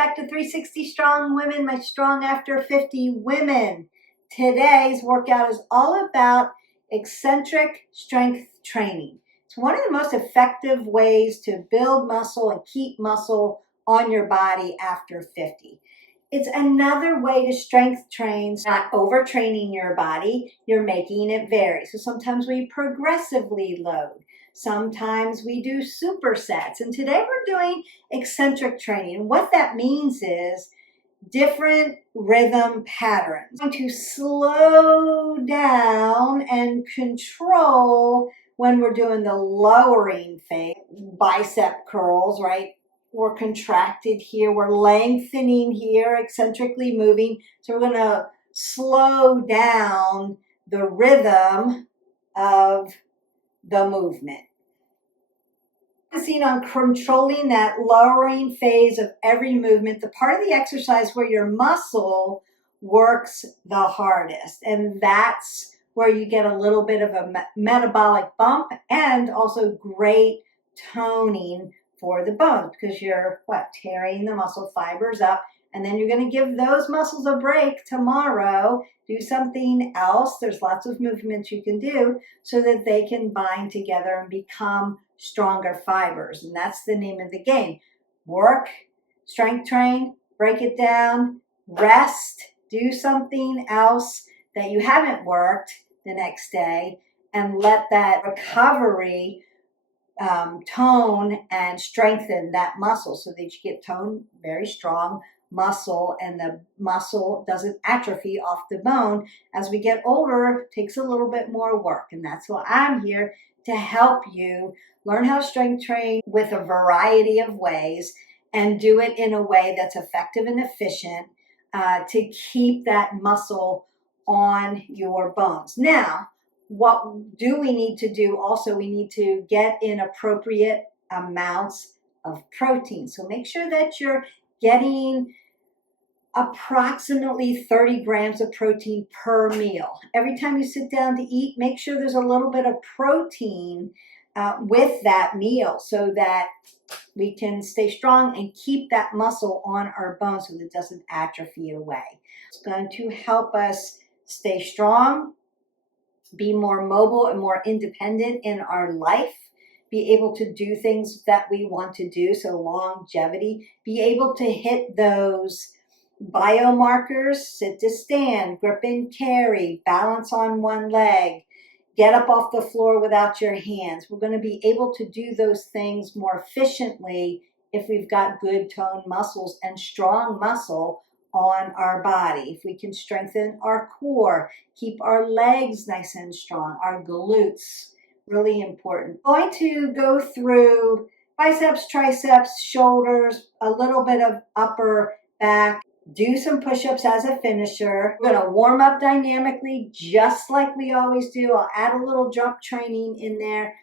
back to 360 Strong Women, my Strong After 50 women. Today's workout is all about eccentric strength training. It's one of the most effective ways to build muscle and keep muscle on your body after 50. It's another way to strength train, not overtraining your body, you're making it vary. So sometimes we progressively load. Sometimes we do supersets. And today we're doing eccentric training. And what that means is different rhythm patterns. I'm going to slow down and control when we're doing the lowering phase. Bicep curls, right? We're contracted here, we're lengthening here, eccentrically moving. So we're going to slow down the rhythm of the movement. Focusing on controlling that lowering phase of every movement, the part of the exercise where your muscle works the hardest. And that's where you get a little bit of a metabolic bump and also great toning for the bones, because you're tearing the muscle fibers up, and then you're going to give those muscles a break tomorrow. Do something else. There's lots of movements you can do so that they can bind together and become stronger fibers, and that's the name of the game. Work, strength train, break it down, rest, do something else that you haven't worked the next day, and let that recovery tone and strengthen that muscle so that you get toned, very strong muscle, and the muscle doesn't atrophy off the bone. As we get older, it takes a little bit more work, and that's why I'm here to help you learn how to strength train with a variety of ways and do it in a way that's effective and efficient to keep that muscle on your bones. Now, what do we need to do? Also, we need to get in appropriate amounts of protein. So make sure that you're getting approximately 30 grams of protein per meal. Every time you sit down to eat, make sure there's a little bit of protein with that meal so that we can stay strong and keep that muscle on our bones so that it doesn't atrophy away. It's going to help us stay strong, be more mobile and more independent in our life, be able to do things that we want to do, so longevity, be able to hit those biomarkers, sit to stand, grip and carry, balance on one leg, get up off the floor without your hands. We're going to be able to do those things more efficiently if we've got good toned muscles and strong muscle on our body. If we can strengthen our core, keep our legs nice and strong, our glutes, really important. I'm going to go through biceps, triceps, shoulders, a little bit of upper back, do some push-ups as a finisher. We're going to warm up dynamically just like we always do. I'll add a little jump training in there.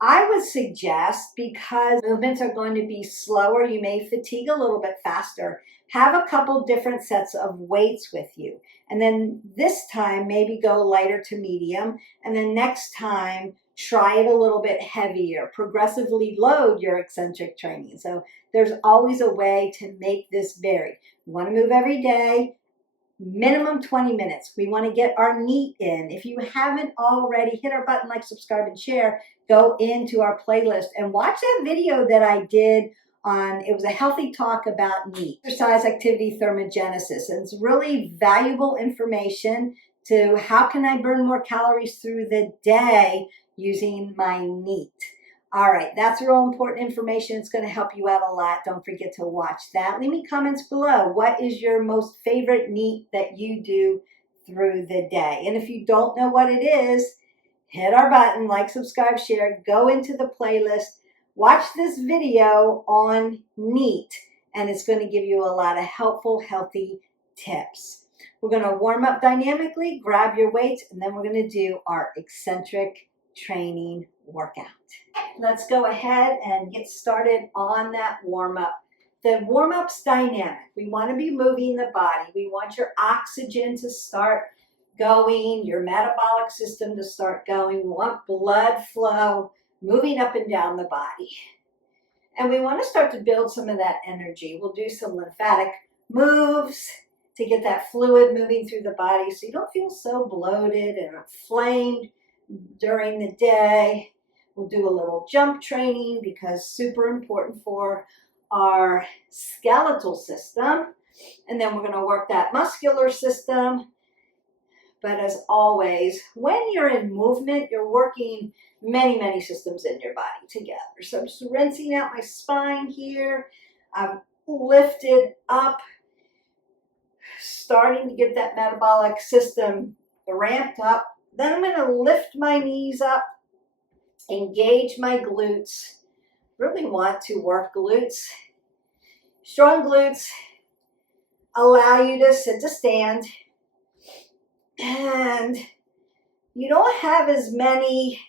I would suggest, because movements are going to be slower, you may fatigue a little bit faster, have a couple different sets of weights with you. And then this time, maybe go lighter to medium. And then next time, try it a little bit heavier. Progressively load your eccentric training. So there's always a way to make this vary. We want to move every day, minimum 20 minutes. We want to get our NEAT in. If you haven't already, hit our button, like, subscribe, and share. Go into our playlist and watch that video that I did on, it was a healthy talk about NEAT, exercise activity thermogenesis. And it's really valuable information to how can I burn more calories through the day using my NEAT. All right, that's real important information. It's going to help you out a lot. Don't forget to watch that. Leave me comments below. What is your most favorite NEAT that you do through the day? And if you don't know what it is, hit our button, like, subscribe, share, go into the playlist, watch this video on NEAT, and it's going to give you a lot of helpful, healthy tips. We're going to warm up dynamically, grab your weights, and then we're going to do our eccentric training workout. Let's go ahead and get started on that warm-up. The warm-up's dynamic. We want to be moving the body. We want your oxygen to start going, your metabolic system to start going. We want blood flow moving up and down the body. And we want to start to build some of that energy. We'll do some lymphatic moves to get that fluid moving through the body so you don't feel so bloated and inflamed during the day. We'll do a little jump training because super important for our skeletal system. And then we're going to work that muscular system. But as always, when you're in movement, you're working many, many systems in your body together. So I'm just rinsing out my spine here. I've lifted up, starting to get that metabolic system ramped up. Then I'm going to lift my knees up, engage my glutes. Really want to work glutes. Strong glutes allow you to sit to stand. And you don't have as many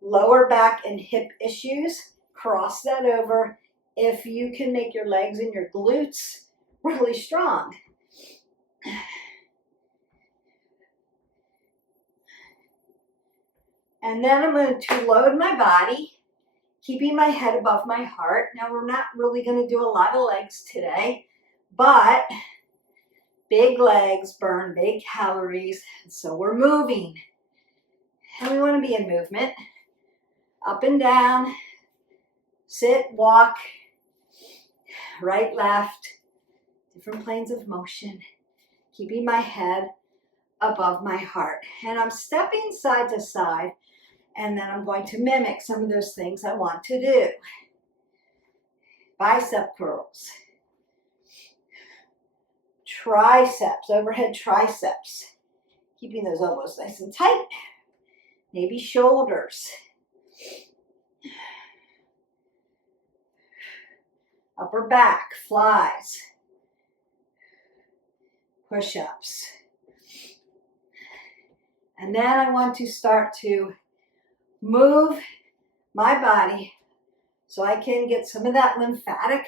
lower back and hip issues. Cross that over if you can make your legs and your glutes really strong. And then I'm going to load my body, keeping my head above my heart. Now we're not really going to do a lot of legs today, but big legs burn big calories, and so we're moving. And we want to be in movement. Up and down, sit, walk, right, left, different planes of motion, keeping my head above my heart. And I'm stepping side to side, and then I'm going to mimic some of those things I want to do. Bicep curls. Triceps, overhead triceps. Keeping those elbows nice and tight. Maybe shoulders. Upper back, flies. Push-ups. And then I want to start to move my body so I can get some of that lymphatic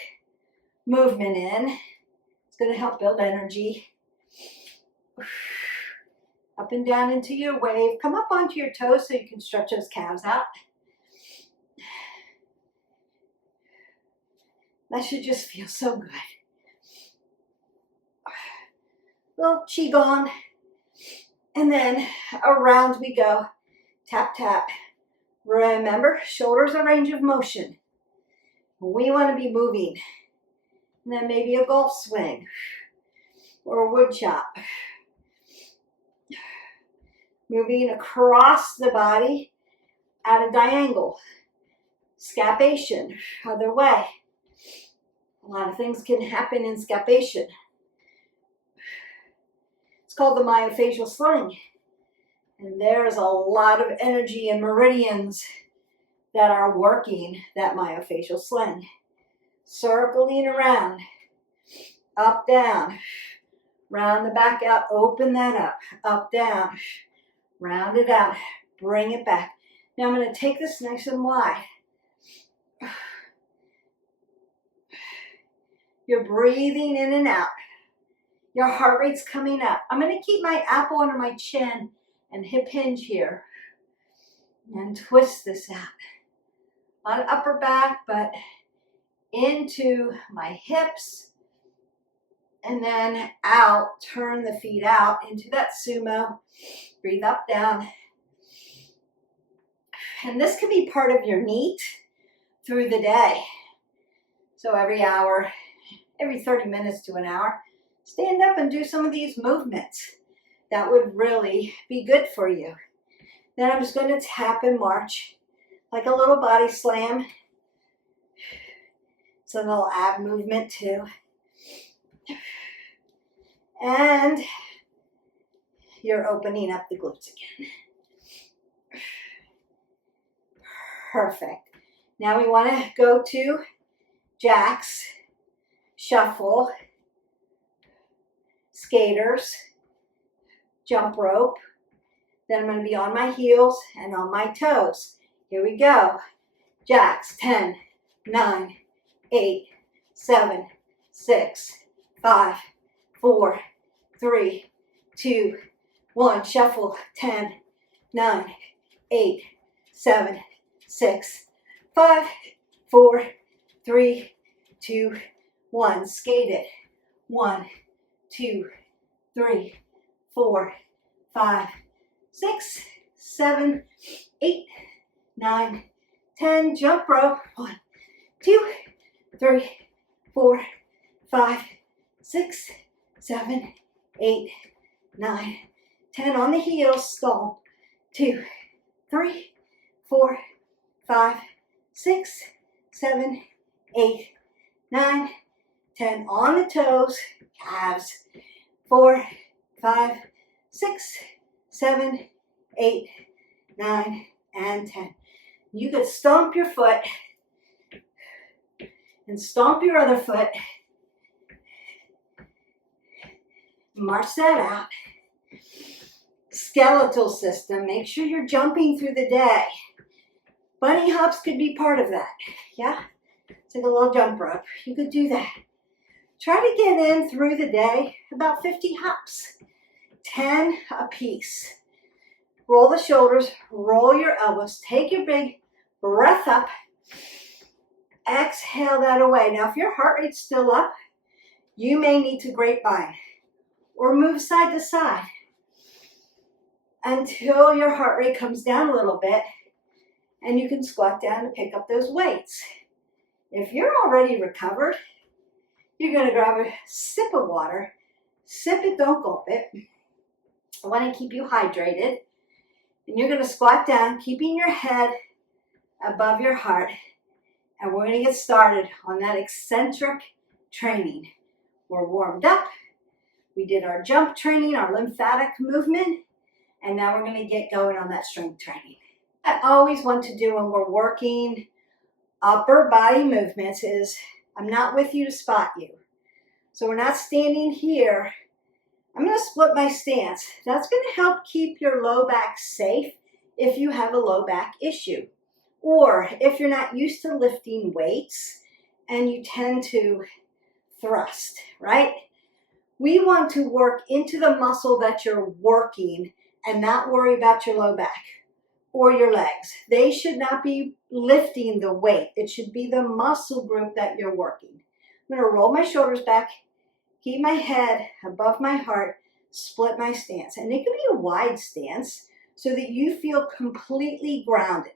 movement in. It's going to help build energy. Up and down into your wave. Come up onto your toes so you can stretch those calves out. That should just feel so good. Little qigong. And then around we go. Tap, tap. Remember, shoulders are range of motion. We want to be moving. And then maybe a golf swing or a wood chop. Moving across the body at a diagonal. Scapation, other way. A lot of things can happen in scapation. It's called the myofascial sling. And there's a lot of energy and meridians that are working that myofascial sling. Circling around, up, down, round the back out, open that up, down, round it out, bring it back. Now I'm going to take this nice and wide. You're breathing in and out. Your heart rate's coming up. I'm going to keep my apple under my chin and hip hinge here and twist this out. A lot of upper back, but into my hips, and then out, turn the feet out into that sumo. Breathe up, down. And this can be part of your NEAT through the day. So every hour, every 30 minutes to an hour, stand up and do some of these movements. That would really be good for you. Then I'm just going to tap and march like a little body slam. It's a little ab movement too. And you're opening up the glutes again. Perfect. Now we want to go to jacks, shuffle, skaters, jump rope. Then I'm going to be on my heels and on my toes. Here we go. Jacks, 10, 9, 8, 7, 6, 5, 4, 3, 2, 1. Shuffle. 10, 9, 8, 7, 6, 5, 4, 3, 2, 1. Skate it. 1, 2, 3, 4, 5, 6, 7, 8, 9, 10. Jump rope. 1, 2, 3, 4, 5, 6, 7, 8, 9, 10. On the heels, stall. 2, 3, 4, 5, 6, 7, 8, 9, 10. On the toes, calves. 4, 5, 6, 7, 8, 9, and 10. You could stomp your foot and stomp your other foot. March that out. Skeletal system. Make sure you're jumping through the day. Bunny hops could be part of that. Yeah? It's like a little jump rope. You could do that. Try to get in through the day about 50 hops. 10 a piece. Roll the shoulders, roll your elbows, take your big breath up. Exhale that away. Now, if your heart rate's still up, you may need to grapevine or move side to side until your heart rate comes down a little bit and you can squat down to pick up those weights. If you're already recovered, you're going to grab a sip of water. Sip it, don't gulp it. I want to keep you hydrated. And you're going to squat down, keeping your head above your heart. And we're going to get started on that eccentric training. We're warmed up. We did our jump training, our lymphatic movement. And now we're going to get going on that strength training. I always want to do when we're working upper body movements is I'm not with you to spot you. So we're not standing here. I'm going to split my stance. That's going to help keep your low back safe if you have a low back issue. Or if you're not used to lifting weights and you tend to thrust, right? We want to work into the muscle that you're working and not worry about your low back or your legs. They should not be lifting the weight. It should be the muscle group that you're working. I'm going to roll my shoulders back, keep my head above my heart, split my stance. And it can be a wide stance so that you feel completely grounded.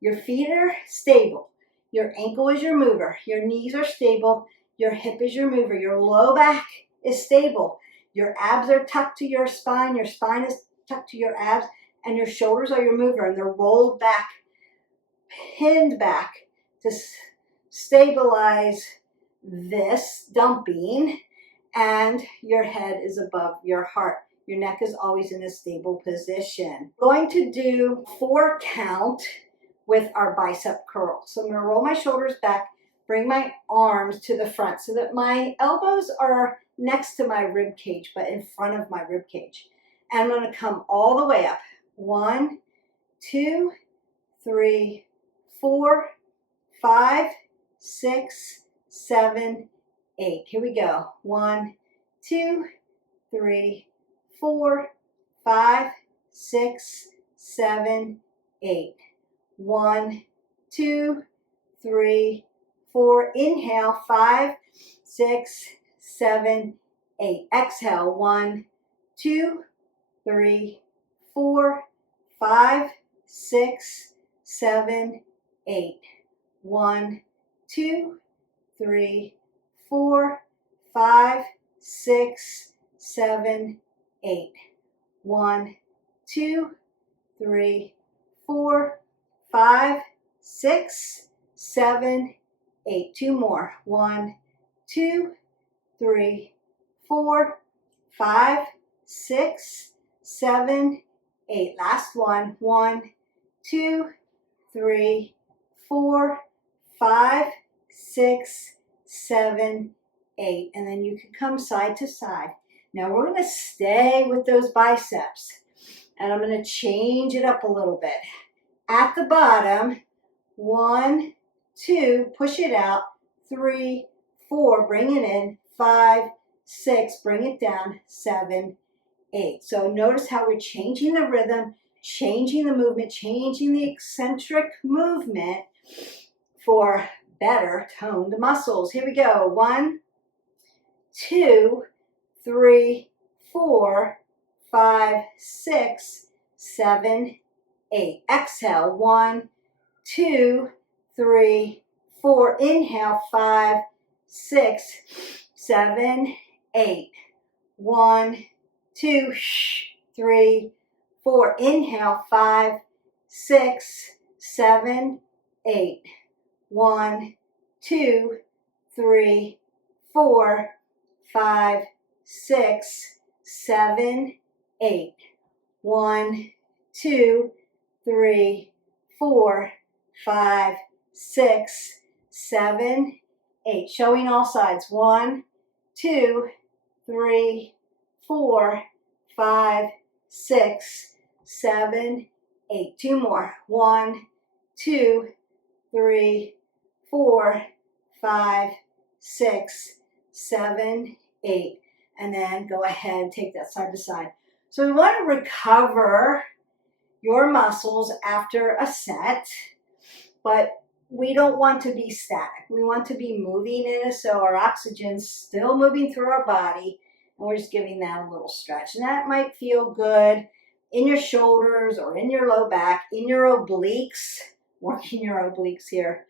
Your feet are stable. Your ankle is your mover. Your knees are stable. Your hip is your mover. Your low back is stable. Your abs are tucked to your spine. Your spine is tucked to your abs. And your shoulders are your mover. And they're rolled back, pinned back to stabilize this dumping. And your head is above your heart. Your neck is always in a stable position. Going to do 4 count with our bicep curl. So I'm going to roll my shoulders back, bring my arms to the front so that my elbows are next to my rib cage, but in front of my rib cage. And I'm going to come all the way up. 1, 2, 3, 4, 5, 6, 7, 8. Here we go. 1, 2, 3, 4, 5, 6, 7, 8. 1, 2, 3, 4. Inhale. 5, 6, 7, 8. Exhale. 1, 2, 3, 4, 5, 6, 7, 8. 1, 2, 3, 4, 5, 6, 7, 8. 1, 2, 3, 4, 5, 6, 7, 8. 2 more. 1, 2, 3, 4, 5, 6, 7, 8. Last one. 1, 2, 3, 4, 5, 6, 7, 8. And then you can come side to side. Now we're going to stay with those biceps. And I'm going to change it up a little bit. At the bottom, 1, 2, push it out. 3, 4, bring it in. 5, 6, bring it down. 7, 8. So notice how we're changing the rhythm, changing the movement, changing the eccentric movement for better toned muscles. Here we go. 1, 2, 3, 4, 5, 6, 7, 8. Exhale. 1, 2, 3, 4. Inhale. 5, 6, 7, 8. 1, 2, 3, 4. Inhale. 5, 6, 7, 8. 1, 2, 3, 4, 5, 6, 7, 8. 1, 2, 3, 4, 5, 6, 7, 8. Showing all sides. 1, 2, 3, 4, 5, 6, 7, 8. 2 more. 1, 2, 3, 4, 5, 6, 7, 8. And then go ahead and take that side to side. So we want to recover your muscles after a set, but we don't want to be static. We want to be moving in it, so our oxygen's still moving through our body, and we're just giving that a little stretch. And that might feel good in your shoulders or in your low back, in your obliques, working your obliques here.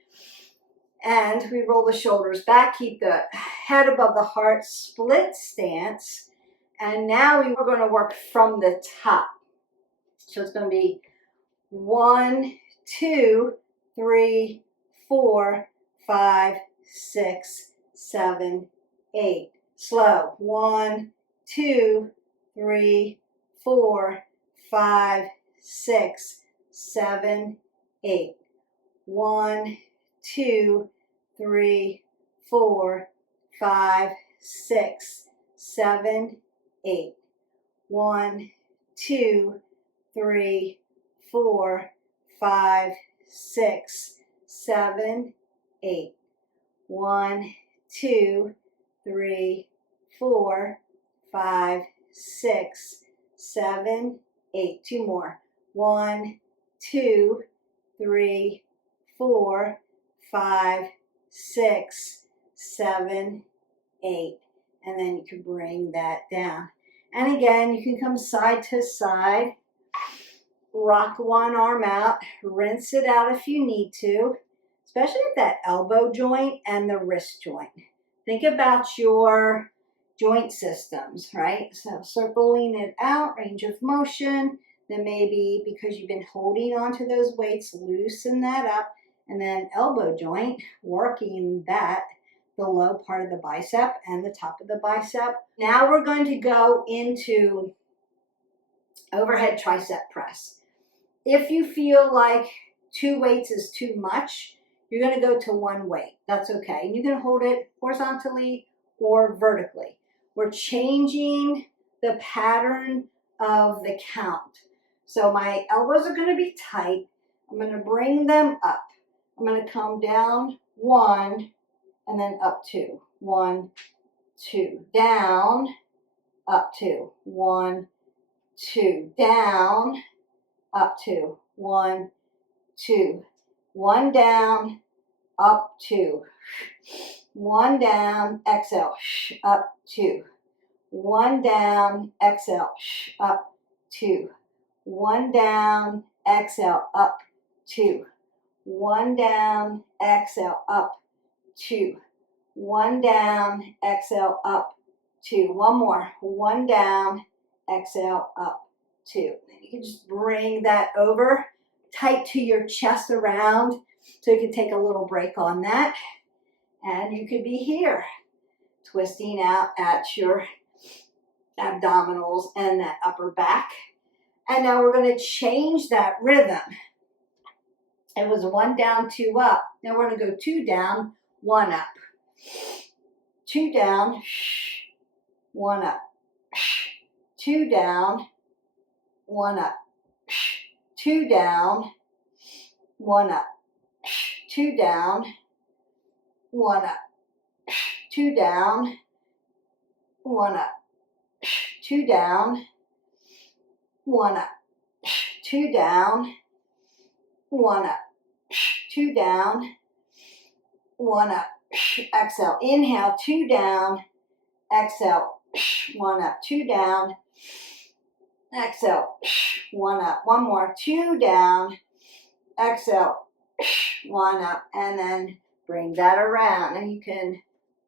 And we roll the shoulders back, keep the head above the heart, split stance. And now we're going to work from the top. So it's going to be 1, 2, 3, 4, 5, 6, 7, 8. Slow. 1, 2, 3, 4, 5, 6, 7, 8. 1, 2, 3, 4, 5, 6, 7, 8. 1, 2, 3, 4, 5, 6, 7, 8. 1, 2, 3, 4, 5, 6, 7, 8. 2 more. 1, 2, 3, 4, 5, 6, 7, 8. And then you can bring that down. And again, you can come side to side, rock one arm out, rinse it out if you need to, especially at that elbow joint and the wrist joint. Think about your joint systems, right? So circling it out, range of motion, then maybe because you've been holding onto those weights, loosen that up, and then elbow joint, working that, the low part of the bicep and the top of the bicep. Now we're going to go into overhead tricep press. If you feel like 2 weights is too much, you're going to go to 1 weight. That's okay. And you can hold it horizontally or vertically. We're changing the pattern of the count. So my elbows are going to be tight. I'm going to bring them up. I'm going to come down 1 and then up 2. 1, 2. Down, up 2. 1, 2. Down, up 2. 1, 2. 1 down, up 2. 1 down, exhale, up 2. 1 down, exhale, up 2. 1 down, exhale, up 2. 1 down, exhale, up 2. 1 down, exhale, up 2. 1 more. 1 down, exhale, up 2. And you can just bring that over tight to your chest around, so you can take a little break on that. And you could be here, twisting out at your abdominals and that upper back. And now we're going to change that rhythm. It was 1 down, 2 up. Now we're going to go 2 down, 1 up. 2 down, 1 up. 2 down, 1 up. 2 down, 1 up. 2 down, 1 up. 2 down, 1 up. 2 down, 1 up. 2 down, 1 up. 2 down, one up, exhale, inhale, 2 down, exhale, 1 up, 2 down, exhale, 1 up, one more, 2 down, exhale, 1 up, and then bring that around. And you can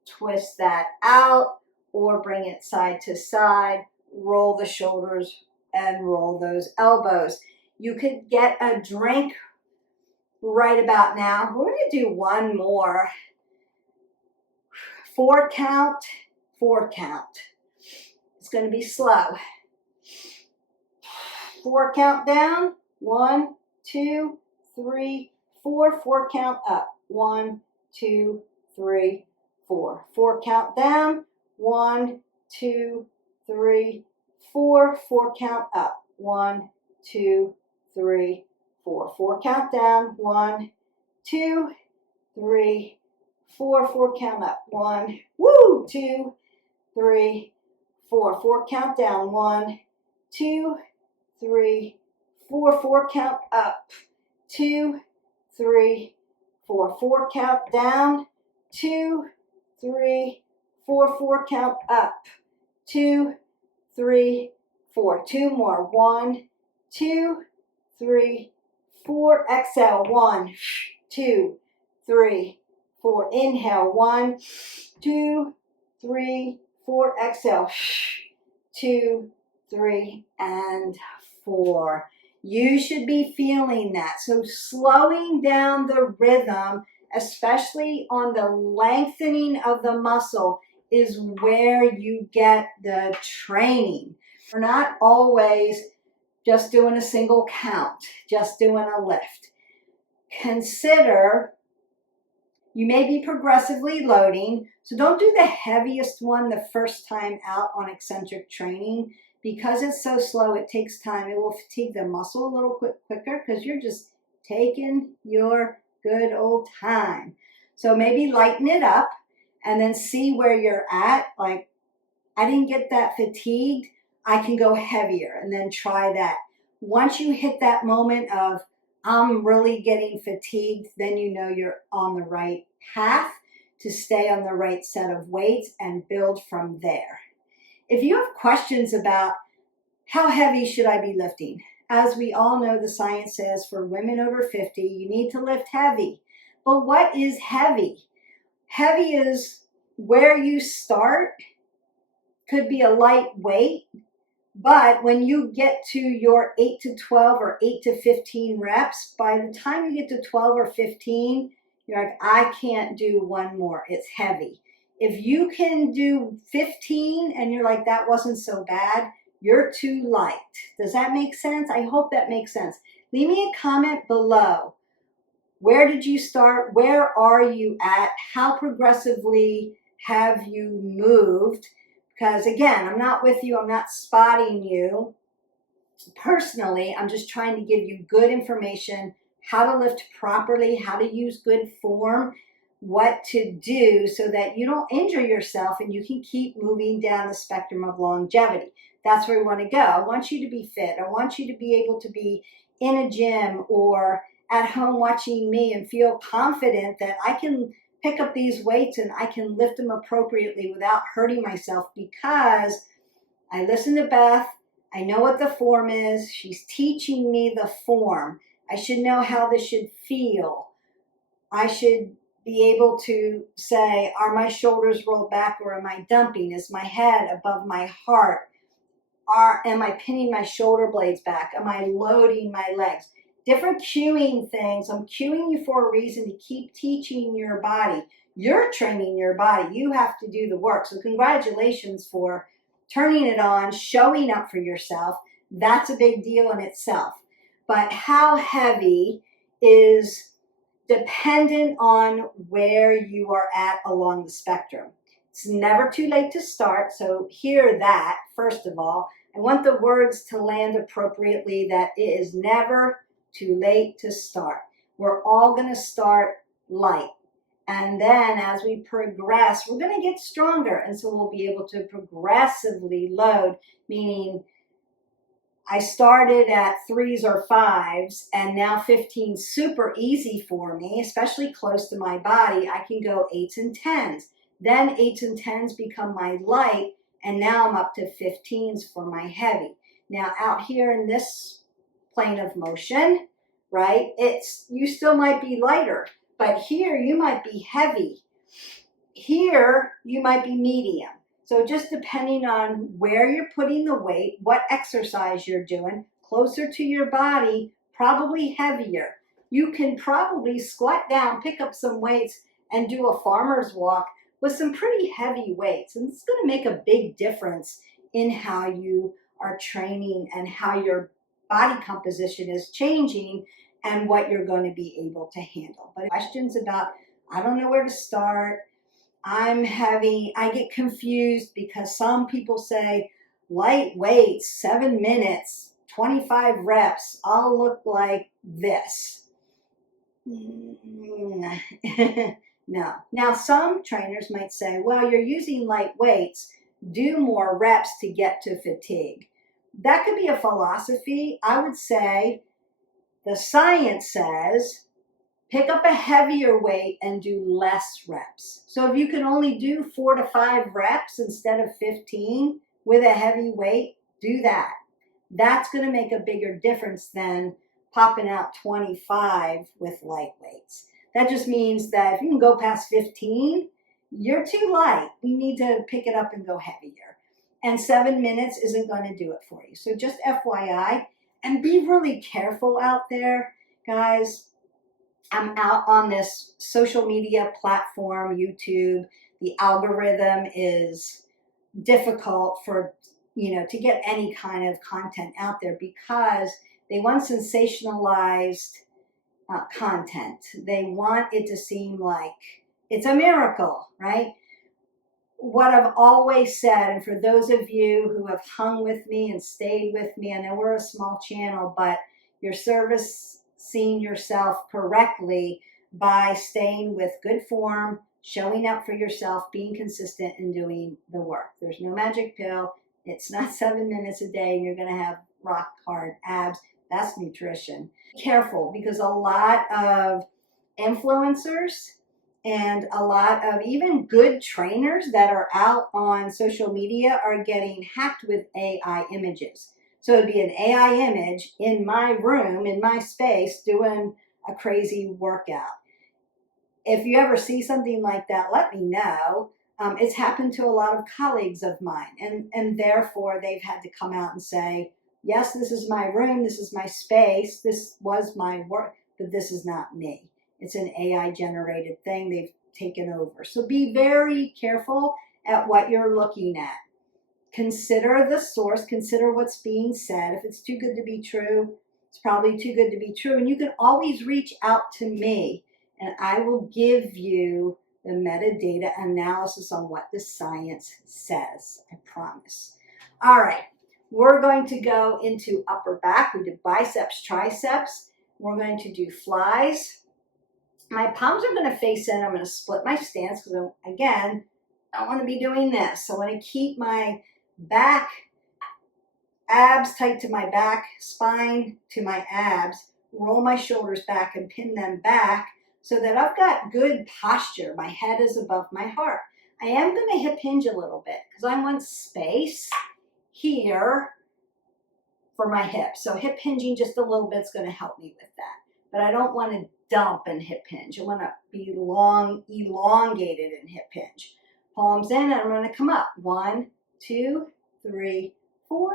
twist that out or bring it side to side, roll the shoulders and roll those elbows. You could get a drink right about now. We're going to do one more. 4 count, 4 count. It's going to be slow. 4 count down. 1, 2, 3, 4. 4 count up. 1, 2, 3, 4. 4 count down. 1, 2, 3, 4. 4 count up. 1, 2, 3, 4. 4 count down. 1, 2, 3, 4. 4 count up. 1, 2, 3, 4. 4 count down. 1, 2, 3, 4. 4 count up. 2, 3, 4. 4 count down. 2, 3, 4. 4 count up. 2, 3, 4. 2 more. 1, 2, 3, 4. Exhale. 1, 2, 3, 4. Inhale. 1, 2, 3, 4. Exhale. 2, 3, and 4. You should be feeling that. So slowing down the rhythm, especially on the lengthening of the muscle, is where you get the training. We're not always just doing a single count, just doing a lift. Consider you may be progressively loading, so don't do the heaviest one the first time out on eccentric training. Because it's so slow, it takes time. It will fatigue the muscle a little quicker because you're just taking your good old time. So maybe lighten it up and then see where you're at. Like, I didn't get that fatigued, I can go heavier, and then try that. Once you hit that moment of, I'm really getting fatigued, then you know you're on the right path to stay on the right set of weights and build from there. If you have questions about how heavy should I be lifting, as we all know, the science says for women over 50, you need to lift heavy. But what is heavy? Heavy is where you start, could be a light weight, but when you get to your 8 to 12 or 8 to 15 reps, by the time you get to 12 or 15, you're like, I can't do one more, it's heavy. If you can do 15 and you're like, that wasn't so bad, you're too light. Does that make sense? I hope that makes sense. Leave me a comment below. Where did you start? Where are you at? How progressively have you moved? Because again, I'm not with you. I'm not spotting you. Personally, I'm just trying to give you good information, how to lift properly, how to use good form, what to do so that you don't injure yourself and you can keep moving down the spectrum of longevity. That's where we want to go. I want you to be fit. I want you to be able to be in a gym or at home watching me and feel confident that I can pick up these weights and I can lift them appropriately without hurting myself because I listen to Beth. I know what the form is. She's teaching me the form. I should know how this should feel. I should be able to say, are my shoulders rolled back or am I dumping? Is my head above my heart? Am I pinning my shoulder blades back? Am I loading my legs? Different cueing things. I'm cueing you for a reason to keep teaching your body. You're training your body. You have to do the work. So congratulations for turning it on, showing up for yourself. That's a big deal in itself. But how heavy is dependent on where you are at along the spectrum. It's never too late to start, so hear that, first of all. I want the words to land appropriately that it is never too late to start. We're all going to start light. And then as we progress, we're going to get stronger. And so we'll be able to progressively load, meaning I started at 3s or 5s, and now 15's super easy for me, especially close to my body. I can go 8s and 10s. Then 8s and 10s become my light, and now I'm up to 15s for my heavy. Now out here in this plane of motion, right, you still might be lighter, but here you might be heavy. Here you might be medium. So just depending on where you're putting the weight, what exercise you're doing, closer to your body, probably heavier. You can probably squat down, pick up some weights, and do a farmer's walk with some pretty heavy weights. And it's going to make a big difference in how you are training and how your body composition is changing and what you're going to be able to handle. But questions about, I don't know where to start, I get confused because some people say light weights, 7 minutes, 25 reps, all look like this. No. Now, some trainers might say, well, you're using light weights, do more reps to get to fatigue. That could be a philosophy. I would say the science says pick up a heavier weight and do less reps. So if you can only do 4 to 5 reps instead of 15 with a heavy weight, do that. That's going to make a bigger difference than popping out 25 with light weights. That just means that if you can go past 15, you're too light. You need to pick it up and go heavier. And 7 minutes isn't going to do it for you. So just FYI, and be really careful out there, guys. I'm out on this social media platform, YouTube. The algorithm is difficult for, to get any kind of content out there because they want sensationalized content. They want it to seem like it's a miracle, right? What I've always said, and for those of you who have hung with me and stayed with me, I know we're a small channel, but your servicing yourself correctly by staying with good form, showing up for yourself, being consistent, and doing the work. There's no magic pill. It's not 7 minutes a day and you're going to have rock hard abs. That's nutrition. Be careful, because a lot of influencers and a lot of even good trainers that are out on social media are getting hacked with AI images. So it'd be an AI image in my room, in my space, doing a crazy workout. If you ever see something like that, let me know. It's happened to a lot of colleagues of mine, and therefore they've had to come out and say, yes, this is my room, this is my space, this was my work, but this is not me. It's an AI generated thing they've taken over. So be very careful at what you're looking at. Consider the source, consider what's being said. If it's too good to be true, it's probably too good to be true. And you can always reach out to me and I will give you the metadata analysis on what the science says. I promise. All right, we're going to go into upper back. We did biceps, triceps. We're going to do flies. My palms are going to face in. I'm going to split my stance because, again, I don't want to be doing this. I want to keep my back, abs tight to my back, spine to my abs, roll my shoulders back and pin them back so that I've got good posture. My head is above my heart. I am going to hip hinge a little bit because I want space here for my hips. So hip hinging just a little bit is going to help me with that. But I don't want to dump and hip hinge. I want to be elongated and hip hinge. Palms in, and I'm going to come up. 1, 2, 3, 4,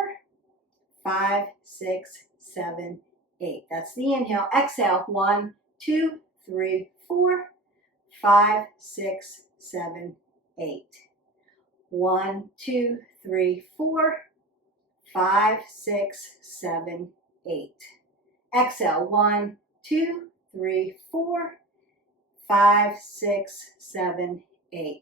5, 6, 7, 8. That's the inhale. Exhale. 1, 2, 3, 4, 5, 6, 7, 8. 1, 2, 3, 4, 5, 6, 7, 8. Exhale. 1, 2, 3, 4, 5, 6, 7, 8.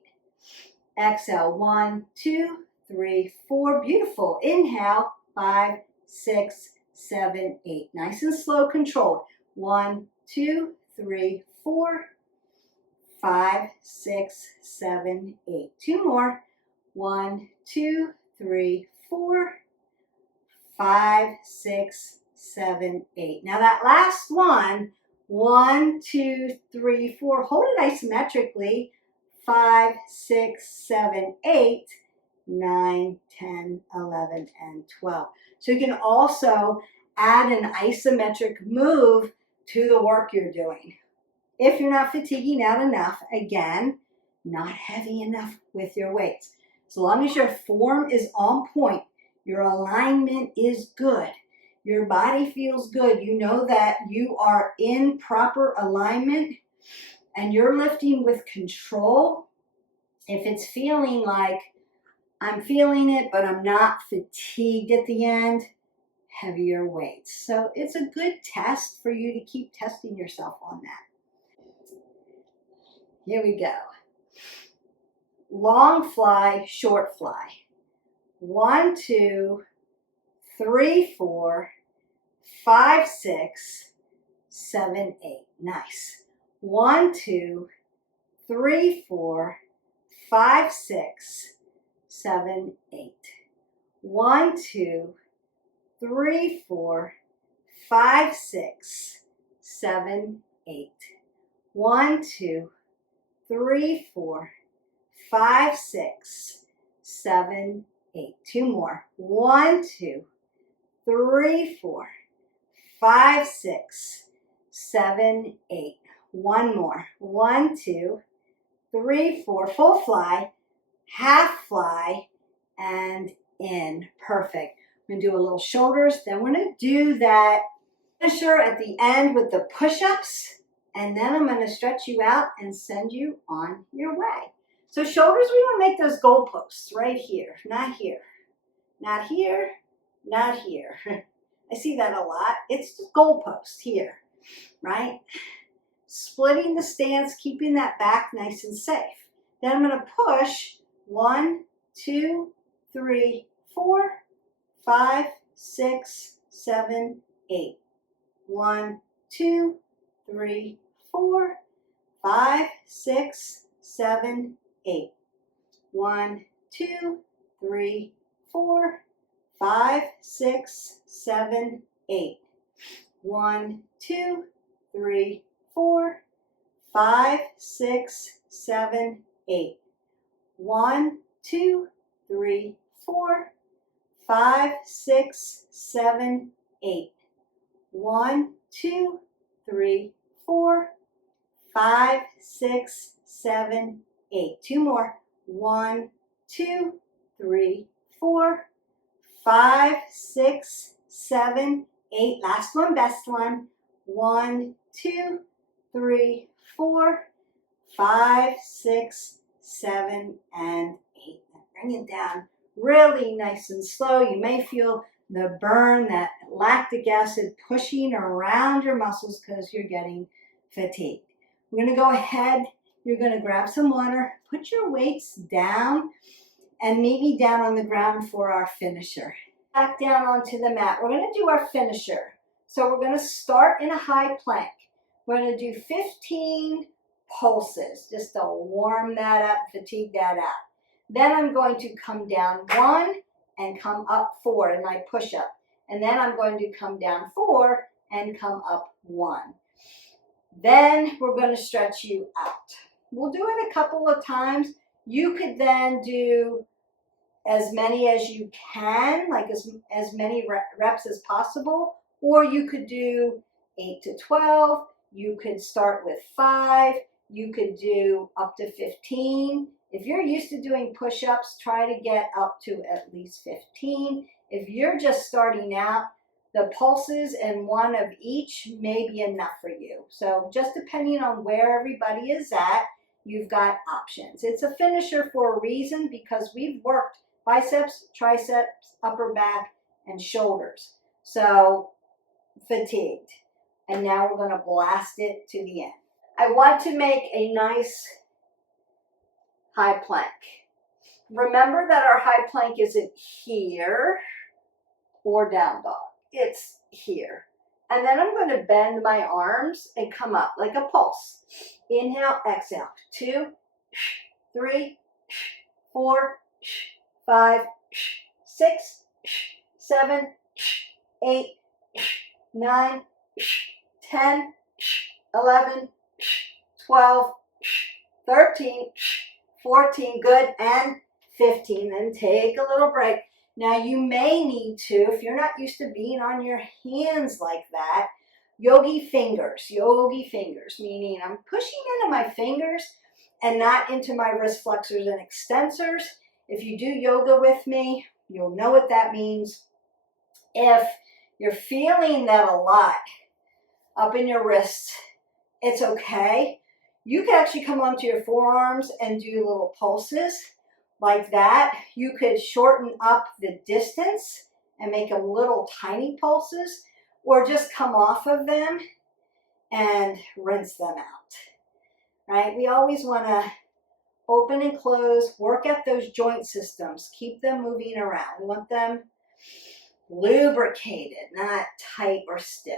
Exhale. 1, 2, 3, 4. Beautiful. Inhale. 5, 6, 7, 8. Nice and slow, controlled. 1, 2, 3, 4, 5, 6, 7, 8. 2 more. 1, 2, 3, 4, 5, 6, 7, 8. Now that last one, 1, 2, 3, 4, hold it isometrically. 5, 6, 7, 8, 9, 10, 11, and 12. So you can also add an isometric move to the work you're doing. If you're not fatiguing out enough, again, not heavy enough with your weights. As long as your form is on point, your alignment is good, your body feels good, you know that you are in proper alignment and you're lifting with control. If it's feeling like I'm feeling it, but I'm not fatigued at the end, heavier weights. So it's a good test for you to keep testing yourself on that. Here we go. Long fly, short fly. 1, 2, 3, 4, 5, 6, 7, 8. Nice. 1, 2, 3, 4, 5, 6, 7, 8. 1, 2, 3, 4, 5, 6, 7, 8. 1, 2, 3, 4, 5, 6, 7, 8. 2 more. 1, 2, 3, 4, 5, 6, 7, 8. 1 more. 1, 2, 3, 4. Full fly, half fly, and in. Perfect. I'm going to do a little shoulders. Then we're going to do that finisher at the end with the push-ups. And then I'm going to stretch you out and send you on your way. So shoulders, we want to make those goalposts right here, not here, not here, not here. I see that a lot. It's just goalposts here, right? Splitting the stance, keeping that back nice and safe. Then I'm going to push 1, 2, 3, 4, 5, 6, 7, 8. 1, 2, 3, 4, 5, 6, 7, 8. 1, 2, 3, 4, 5, 6, 7, 8. 1, 2, 3, 4, 5, 6, 7, 8. 1, 2, 3, 4, 5, 6, 7, 8. 1, 2, 3, 4, 5, 6, 7, 8. 2 more. 1, 2, 3, 4, 5, 6, 7, 8. Last one, best one. 1, 2, 3, 4, 5, 6, 7, and 8. Now bring it down really nice and slow. You may feel the burn, that lactic acid pushing around your muscles because you're getting fatigued. We're going to go ahead. You're going to grab some water, put your weights down, and meet me down on the ground for our finisher. Back down onto the mat. We're going to do our finisher. So we're going to start in a high plank. We're going to do 15 pulses just to warm that up, fatigue that out. Then I'm going to come down 1 and come up 4 in my push-up. And then I'm going to come down 4 and come up 1. Then we're going to stretch you out. We'll do it a couple of times. You could then do as many as you can, like as many reps as possible, or you could do 8 to 12. You could start with 5. You could do up to 15. If you're used to doing push-ups, try to get up to at least 15. If you're just starting out, the pulses and 1 of each may be enough for you. So just depending on where everybody is at, you've got options. It's a finisher for a reason because we've worked biceps, triceps, upper back, and shoulders. So fatigued. And now we're going to blast it to the end. I want to make a nice high plank. Remember that our high plank isn't here or down dog. It's here. And then I'm going to bend my arms and come up like a pulse. Inhale, exhale. 2, 3, 4, 5, 6, 7, 8, 9, 10, 11, 12, 13, 14, good, and 15. Then take a little break. Now you may need to, if you're not used to being on your hands like that, yogi fingers, meaning I'm pushing into my fingers and not into my wrist flexors and extensors. If you do yoga with me, you'll know what that means. If you're feeling that a lot up in your wrists, it's okay. You can actually come onto your forearms and do little pulses like that. You could shorten up the distance and make them little tiny pulses, or just come off of them and rinse them out, right? We always want to open and close, work at those joint systems, keep them moving around. We want them lubricated, not tight or stiff.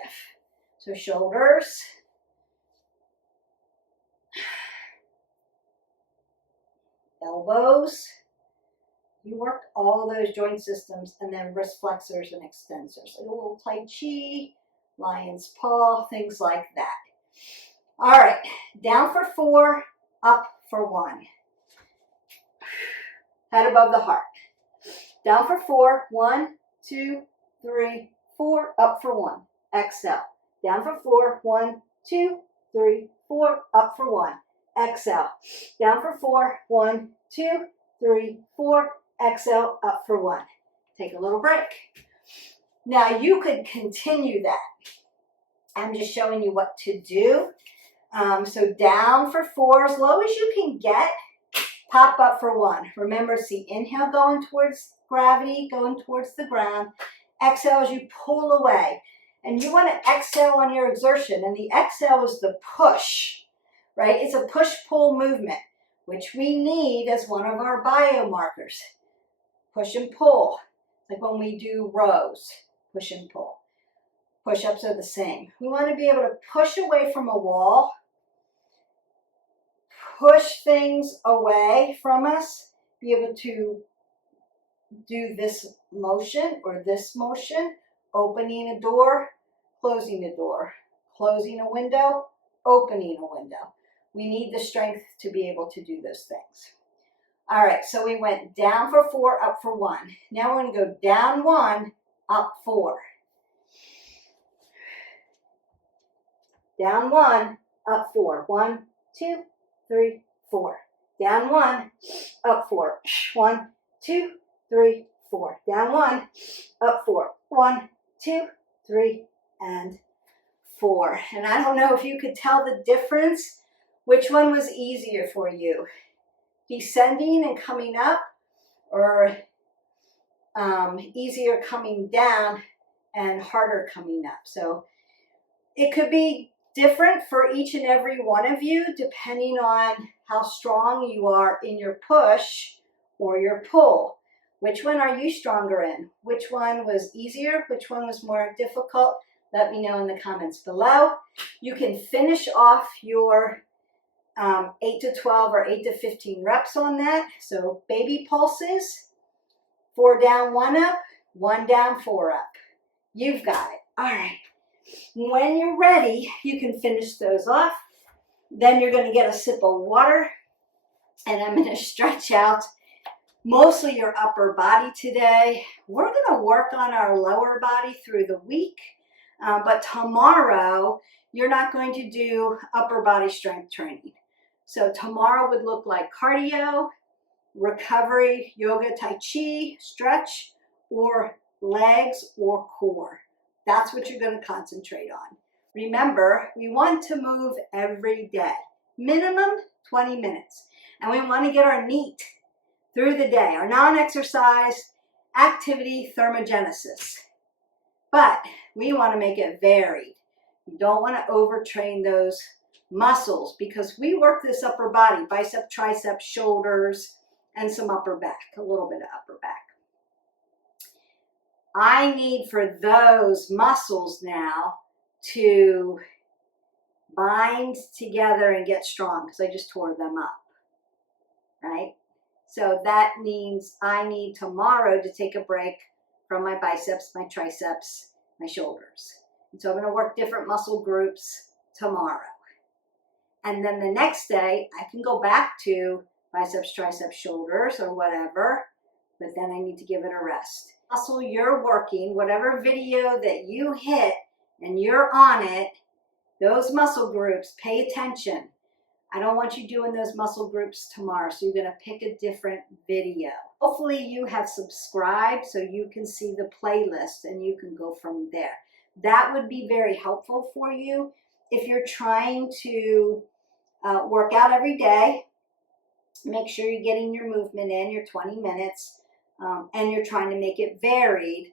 So shoulders, elbows, you work all those joint systems, and then wrist flexors and extensors, like a little Tai Chi, lion's paw, things like that. All right, down for 4, up for 1. Head above the heart. Down for 4, 1, 2, 3, 4, up for 1. Exhale. Down for 4, 1, 2, 3, 4, up for 1. Exhale. Down for 4, 1, 2, 3, 4, exhale, up for 1. Take a little break. Now you could continue that. I'm just showing you what to do. So down for 4, as low as you can get, pop up for 1. Remember, see, inhale going towards gravity, going towards the ground. Exhale as you pull away. And you want to exhale on your exertion. And the exhale is the push, right? It's a push-pull movement, which we need as one of our biomarkers. Push and pull, like when we do rows, push and pull. Push-ups are the same. We want to be able to push away from a wall, push things away from us, be able to do this motion or this motion, opening a door, closing a door, closing a window, opening a window. We need the strength to be able to do those things. All right, so we went down for 4, up for 1. Now we're going to go down 1, up 4. Down 1, up 4. 1, 2, 3, 4. Down 1, up 4. 1, 2, 3, 4. Down 1, up 4. 1, 2, 3, and 4. And I don't know if you could tell the difference. Which one was easier for you? Descending and coming up, or easier coming down and harder coming up? So it could be different for each and every one of you, depending on how strong you are in your push or your pull. Which one are you stronger in? Which one was easier? Which one was more difficult? Let me know in the comments below. You can finish off your 8 to 12 or 8 to 15 reps on that. So baby pulses, 4 down, 1 up, 1 down, 4 up. You've got it. All right. When you're ready, you can finish those off. Then you're going to get a sip of water, and I'm going to stretch out mostly your upper body today. We're going to work on our lower body through the week, but tomorrow you're not going to do upper body strength training. So tomorrow would look like cardio, recovery, yoga, tai chi, stretch, or legs or core. That's what you're going to concentrate on. Remember, we want to move every day, minimum 20 minutes. And we want to get our NEAT through the day, our non-exercise activity thermogenesis. But we want to make it varied. You don't want to overtrain those muscles, because we work this upper body, biceps, triceps, shoulders, and some upper back, a little bit of upper back. I need for those muscles now to bind together and get strong, because I just tore them up, right? So that means I need tomorrow to take a break from my biceps, my triceps, my shoulders. And so I'm going to work different muscle groups tomorrow. And then the next day, I can go back to biceps, triceps, shoulders, or whatever, but then I need to give it a rest. Muscle you're working, whatever video that you hit and you're on it, those muscle groups, pay attention. I don't want you doing those muscle groups tomorrow, so you're going to pick a different video. Hopefully you have subscribed so you can see the playlist and you can go from there. That would be very helpful for you if you're trying to work out every day. Make sure you're getting your movement in, your 20 minutes, and you're trying to make it varied.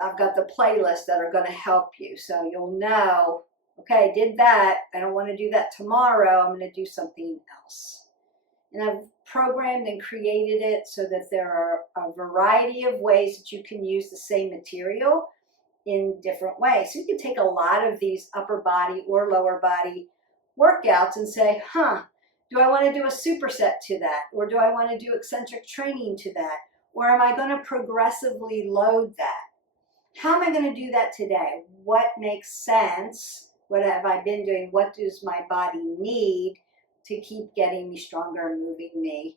I've got the playlists that are going to help you, so you'll know, okay, I did that. I don't want to do that tomorrow. I'm going to do something else. And I've programmed and created it so that there are a variety of ways that you can use the same material in different ways. So you can take a lot of these upper body or lower body workouts and say, do I want to do a superset to that? Or do I want to do eccentric training to that? Or am I going to progressively load that? How am I going to do that today? What makes sense? What have I been doing? What does my body need to keep getting me stronger and moving me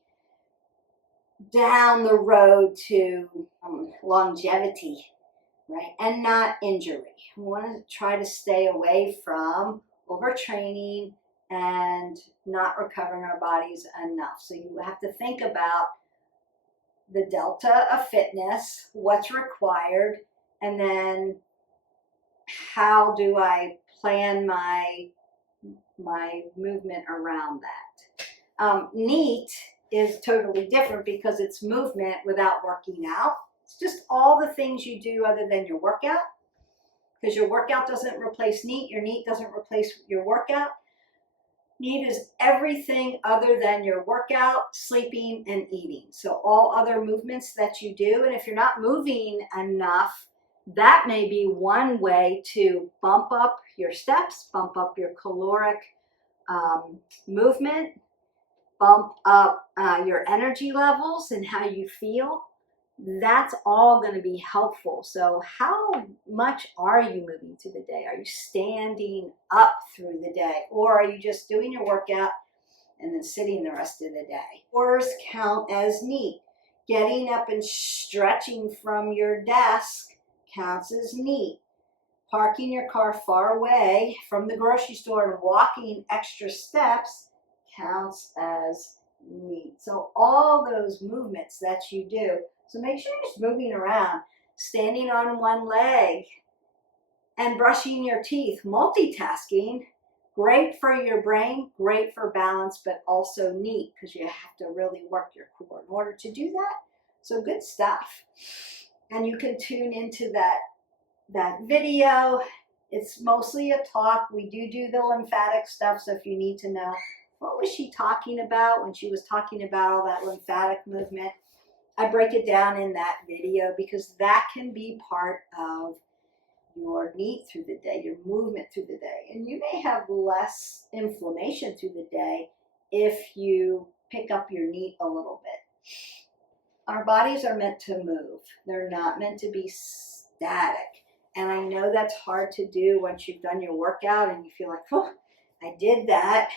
down the road to longevity, right? And not injury. We want to try to stay away from overtraining and not recovering our bodies enough. So you have to think about the delta of fitness, what's required, and then how do I plan my movement around that. NEAT is totally different because it's movement without working out. It's just all the things you do other than your workout, because your workout doesn't replace NEAT, your NEAT doesn't replace your workout. NEAT is everything other than your workout, sleeping, and eating. So all other movements that you do, and if you're not moving enough, that may be one way to bump up your steps, bump up your caloric movement, bump up your energy levels and how you feel. That's all going to be helpful. So how much are you moving through the day? Are you standing up through the day? Or are you just doing your workout and then sitting the rest of the day? Hours count as NEAT. Getting up and stretching from your desk counts as NEAT. Parking your car far away from the grocery store and walking extra steps counts as NEAT. So all those movements that you do, so make sure you're just moving around, standing on one leg and brushing your teeth, multitasking, great for your brain, great for balance, but also NEAT because you have to really work your core in order to do that. So good stuff. And you can tune into that video. It's mostly a talk. We do the lymphatic stuff, so if you need to know what was she talking about when she was talking about all that lymphatic movement, I break it down in that video because that can be part of your NEAT through the day, your movement through the day. And you may have less inflammation through the day if you pick up your NEAT a little bit. Our bodies are meant to move. They're not meant to be static. And I know that's hard to do once you've done your workout and you feel like, oh, I did that.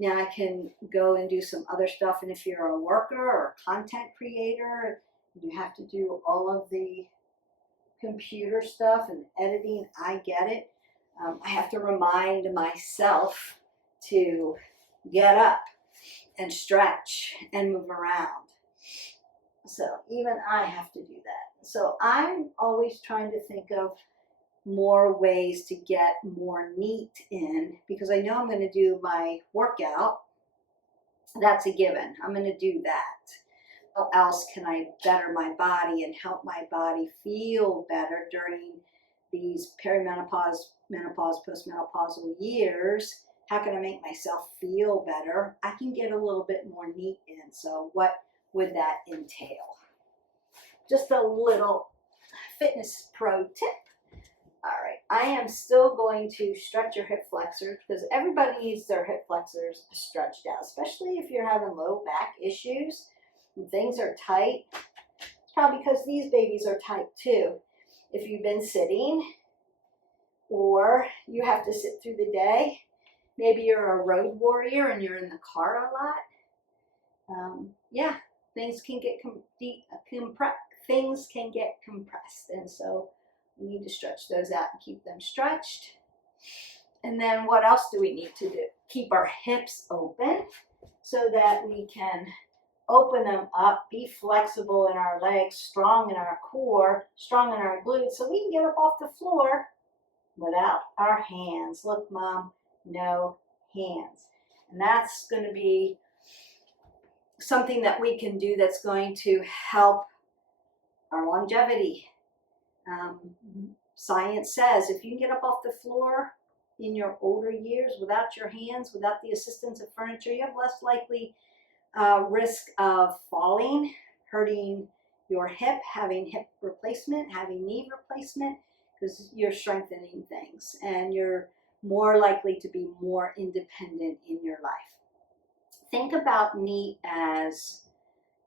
Now I can go and do some other stuff. And if you're a worker or a content creator, you have to do all of the computer stuff and editing. I get it. I have to remind myself to get up and stretch and move around. So even I have to do that. So I'm always trying to think of more ways to get more NEAT in because I know I'm going to do my workout. That's a given. I'm going to do that. How else can I better my body and help my body feel better during these perimenopause, menopause, postmenopausal years? How can I make myself feel better? I can get a little bit more NEAT in. So what would that entail? Just a little fitness pro tip. All right, I am still going to stretch your hip flexors because everybody needs their hip flexors stretched out, especially if you're having low back issues and things are tight. It's probably because these babies are tight too. If you've been sitting or you have to sit through the day, maybe you're a road warrior and you're in the car a lot. Yeah, things can get compressed, and so we need to stretch those out and keep them stretched. And then what else do we need to do? Keep our hips open so that we can open them up, be flexible in our legs, strong in our core, strong in our glutes, so we can get up off the floor without our hands. Look, Mom, no hands. And that's going to be something that we can do that's going to help our longevity. Science says if you can get up off the floor in your older years without your hands, without the assistance of furniture, you have less likely risk of falling, hurting your hip, having hip replacement, having knee replacement, because you're strengthening things and you're more likely to be more independent in your life. Think about NEAT as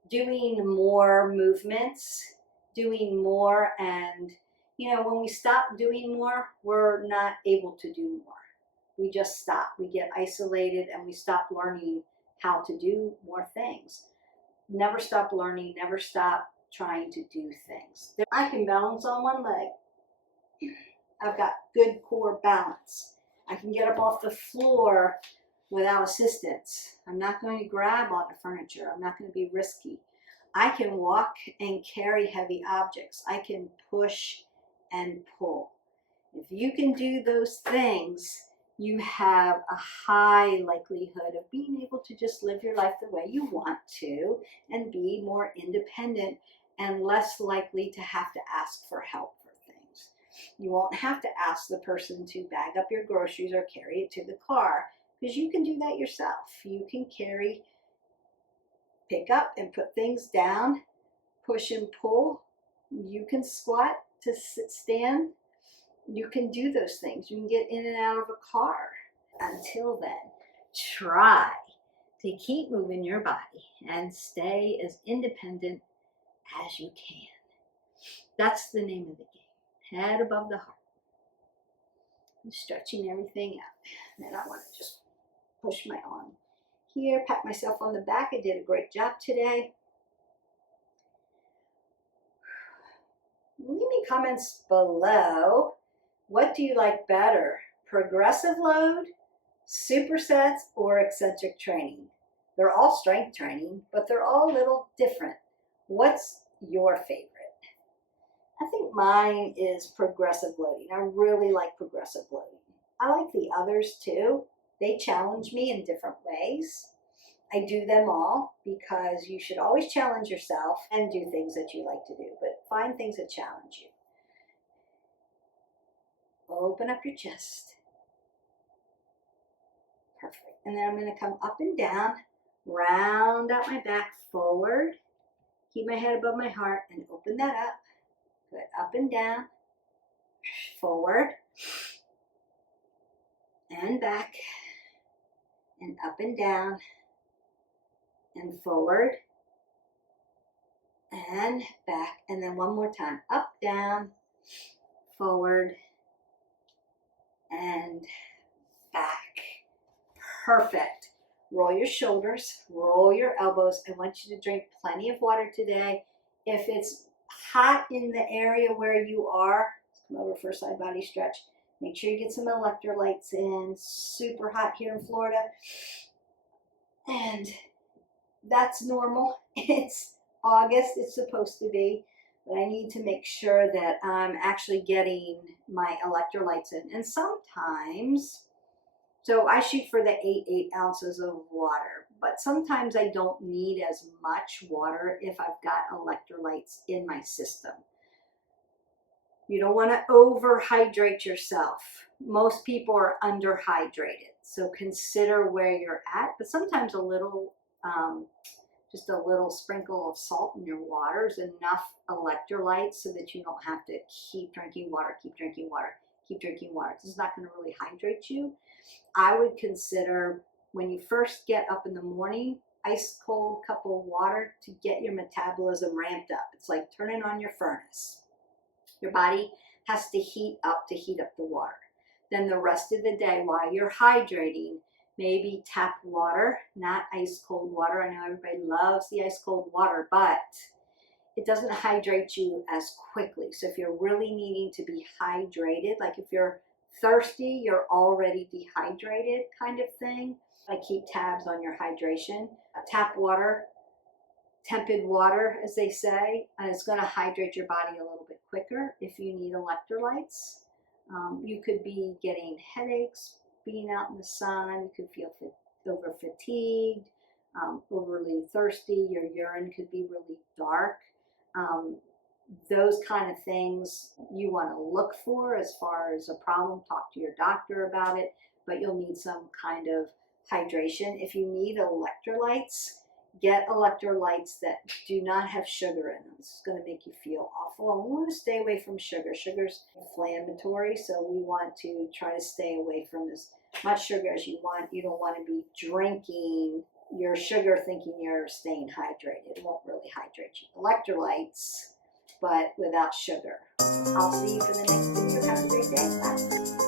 doing more movements, doing more, and when we stop doing more, we're not able to do more. We just stop. We get isolated and we stop learning how to do more things. Never stop learning, never stop trying to do things. I can balance on one leg. I've got good core balance. I can get up off the floor without assistance. I'm not going to grab onto furniture. I'm not going to be risky. I can walk and carry heavy objects. I can push and pull. If you can do those things, you have a high likelihood of being able to just live your life the way you want to and be more independent and less likely to have to ask for help for things. You won't have to ask the person to bag up your groceries or carry it to the car, because you can do that yourself. You can carry, pick up and put things down, push and pull. You can squat to stand. You can do those things. You can get in and out of a car. Until then, try to keep moving your body and stay as independent as you can. That's the name of the game. Head above the heart. I'm stretching everything out. Then I want to just push my arm here, pat myself on the back. I did a great job today. Leave me comments below. What do you like better? Progressive load, supersets, or eccentric training? They're all strength training, but they're all a little different. What's your favorite? I think mine is progressive loading. I really like progressive loading. I like the others too. They challenge me in different ways. I do them all because you should always challenge yourself and do things that you like to do, but find things that challenge you. Open up your chest. Perfect. And then I'm going to come up and down, round out my back forward, keep my head above my heart, and open that up. Good. Up and down, forward, and back, and up and down, and forward, and back. And then one more time. Up, down, forward, and back. Perfect. Roll your shoulders, roll your elbows. I want you to drink plenty of water today. If it's hot in the area where you are, let's come over for a side body stretch. Make sure you get some electrolytes in. Super hot here in Florida. And that's normal. It's August, it's supposed to be. But I need to make sure that I'm actually getting my electrolytes in. And sometimes, so I shoot for the 8 ounces of water, but sometimes I don't need as much water if I've got electrolytes in my system. You don't want to overhydrate yourself. Most people are underhydrated, so consider where you're at, but sometimes a little, just a little sprinkle of salt in your water is enough electrolytes so that you don't have to keep drinking water, keep drinking water, keep drinking water. It's not going to really hydrate you. I would consider when you first get up in the morning, ice cold cup of water to get your metabolism ramped up. It's like turning on your furnace. Your body has to heat up the water. Then the rest of the day while you're hydrating, maybe tap water, not ice cold water. I know everybody loves the ice cold water, but it doesn't hydrate you as quickly. So if you're really needing to be hydrated, like if you're thirsty, you're already dehydrated kind of thing, I keep tabs on your hydration. Tap water, tepid water, as they say, is going to hydrate your body a little bit quicker. If you need electrolytes, you could be getting headaches, being out in the sun. You could feel over fatigued, overly thirsty. Your urine could be really dark. Those kind of things you want to look for as far as a problem. Talk to your doctor about it, but you'll need some kind of hydration. If you need electrolytes, get electrolytes that do not have sugar in them. This is going to make you feel awful. And we want to stay away from sugar. Sugar's inflammatory, so we want to try to stay away from as much sugar as you want. You don't want to be drinking your sugar thinking you're staying hydrated. It won't really hydrate you. Electrolytes, but without sugar. I'll see you for the next video. Have a great day. Bye.